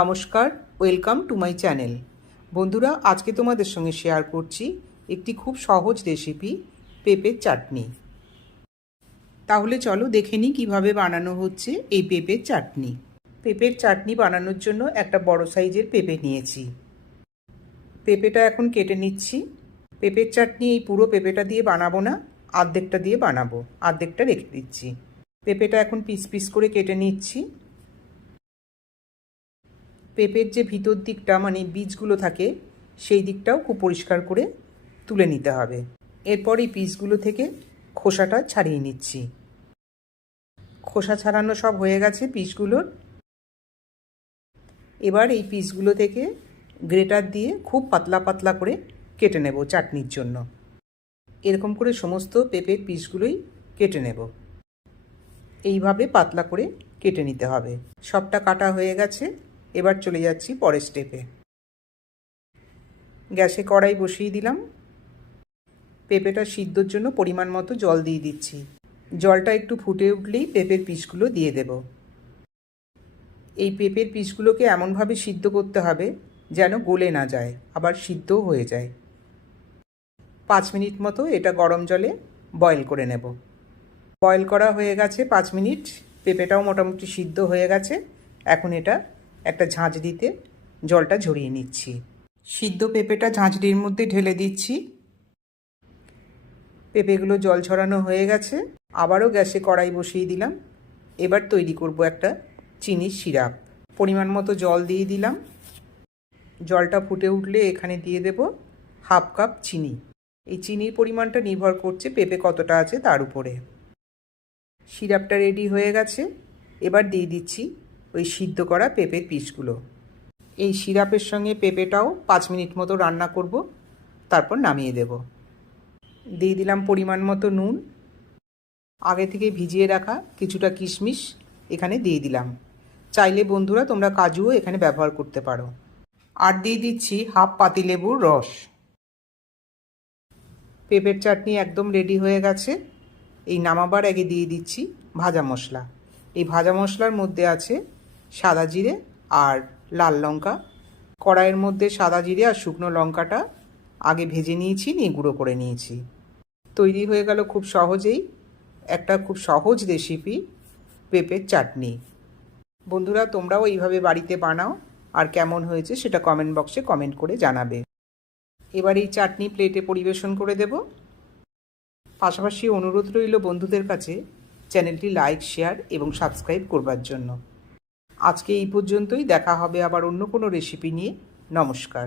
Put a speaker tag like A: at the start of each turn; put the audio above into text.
A: নমস্কার, welcome to my channel. বন্ধুরা, আজকে তোমাদের সঙ্গে শেয়ার করছি একটি খুব সহজ রেসিপি, পেঁপের চাটনি। তাহলে চলো দেখে নিই কীভাবে বানানো হচ্ছে এই পেঁপের চাটনি। পেঁপের চাটনি বানানোর জন্য একটা বড় সাইজের পেঁপে নিয়েছি। পেঁপেটা এখন কেটে নিচ্ছি। পেঁপের চাটনি এই পুরো পেঁপেটা দিয়ে বানাবো না, আর্ধেকটা দিয়ে বানাবো, আর্ধেকটা রেখে দিচ্ছি। পেঁপেটা এখন পিস পিস করে কেটে নিচ্ছি। পেঁপের যে ভিতর দিকটা মানে বীজগুলো থাকে, সেই দিকটাও খুব পরিষ্কার করে তুলে নিতে হবে। এরপর এই পিসগুলো থেকে খোসাটা ছাড়িয়ে নিচ্ছি। খোসা ছাড়ানো সব হয়ে গেছে পিসগুলোর এবার এই পিসগুলো থেকে গ্রেটার দিয়ে খুব পাতলা পাতলা করে কেটে নেব চাটনির জন্য। এরকম করে সমস্ত পেঁপের পিসগুলোই কেটে নেব। এইভাবে পাতলা করে কেটে নিতে হবে। সবটা কাটা হয়ে গেছে। এবার চলে যাচ্ছি পরের স্টেপে গ্যাসে কড়াই বসিয়ে দিলাম। পেঁপেটা সিদ্ধর জন্য পরিমাণ মতো জল দিয়ে দিচ্ছি। জলটা একটু ফুটে উঠলেই পেঁপের পিসগুলো দিয়ে দেব। এই পেঁপের পিসগুলোকে এমনভাবে সিদ্ধ করতে হবে যেন গলে না যায়, আবার সিদ্ধও হয়ে যায়। পাঁচ মিনিট মতো এটা গরম জলে বয়েল করে নেব। বয়েল করা হয়ে গেছে পাঁচ মিনিট। পেঁপেটাও মোটামুটি সিদ্ধ হয়ে গেছে। এখন এটা একটা ঝাঁঝ দিতে জলটা ঝরিয়ে নিচ্ছি। সিদ্ধ পেঁপেটা ঝাঁঝরির মধ্যে ঢেলে দিচ্ছি। পেঁপেগুলো জল ছড়ানো হয়ে গেছে। আবারও গ্যাসে কড়াই বসিয়ে দিলাম। এবার তৈরি করব একটা চিনির সিরাপ। পরিমাণ মতো জল দিয়ে দিলাম। জলটা ফুটে উঠলে এখানে দিয়ে দেব হাফ কাপ চিনি। এই চিনির পরিমাণটা নির্ভর করছে পেঁপে কতটা আছে তার উপরে। সিরাপটা রেডি হয়ে গেছে। এবার দিয়ে দিচ্ছি ওই সিদ্ধ করা পেঁপের পিসগুলো। এই সিরাপের সঙ্গে পেঁপেটাও পাঁচ মিনিট মতো রান্না করব, তারপর নামিয়ে দেব। দিয়ে দিলাম পরিমাণ মতো নুন। আগে থেকে ভিজিয়ে রাখা কিছুটা কিশমিশ এখানে দিয়ে দিলাম। চাইলে বন্ধুরা তোমরা কাজুও এখানে ব্যবহার করতে পারো। আর দিয়ে দিচ্ছি হাফ পাতিলেবুর রস। পেঁপের চাটনি একদম রেডি হয়ে গেছে। এই নামাবার আগে দিয়ে দিচ্ছি ভাজা মশলা। এই ভাজা মশলার মধ্যে আছে সাদা জিরে আর লাল লঙ্কা। কড়াইয়ের মধ্যে সাদা জিরে আর শুকনো লঙ্কাটা আগে ভেজে নিয়েছি, নিয়ে গুঁড়ো করে নিয়েছি। তৈরি হয়ে গেল খুব সহজেই একটা খুব সহজ রেসিপি পেঁপের চাটনি। বন্ধুরা, তোমরাও এইভাবে বাড়িতে বানাও আর কেমন হয়েছে সেটা কমেন্ট বক্সে কমেন্ট করে জানাবে। এবার এই চাটনি প্লেটে পরিবেশন করে দেব। পাশাপাশি অনুরোধ রইল বন্ধুদের কাছে চ্যানেলটি লাইক শেয়ার এবং সাবস্ক্রাইব করবার জন্য। আজকে এই পর্যন্তই দেখা হবে আবার অন্য কোনো রেসিপি নিয়ে। নমস্কার।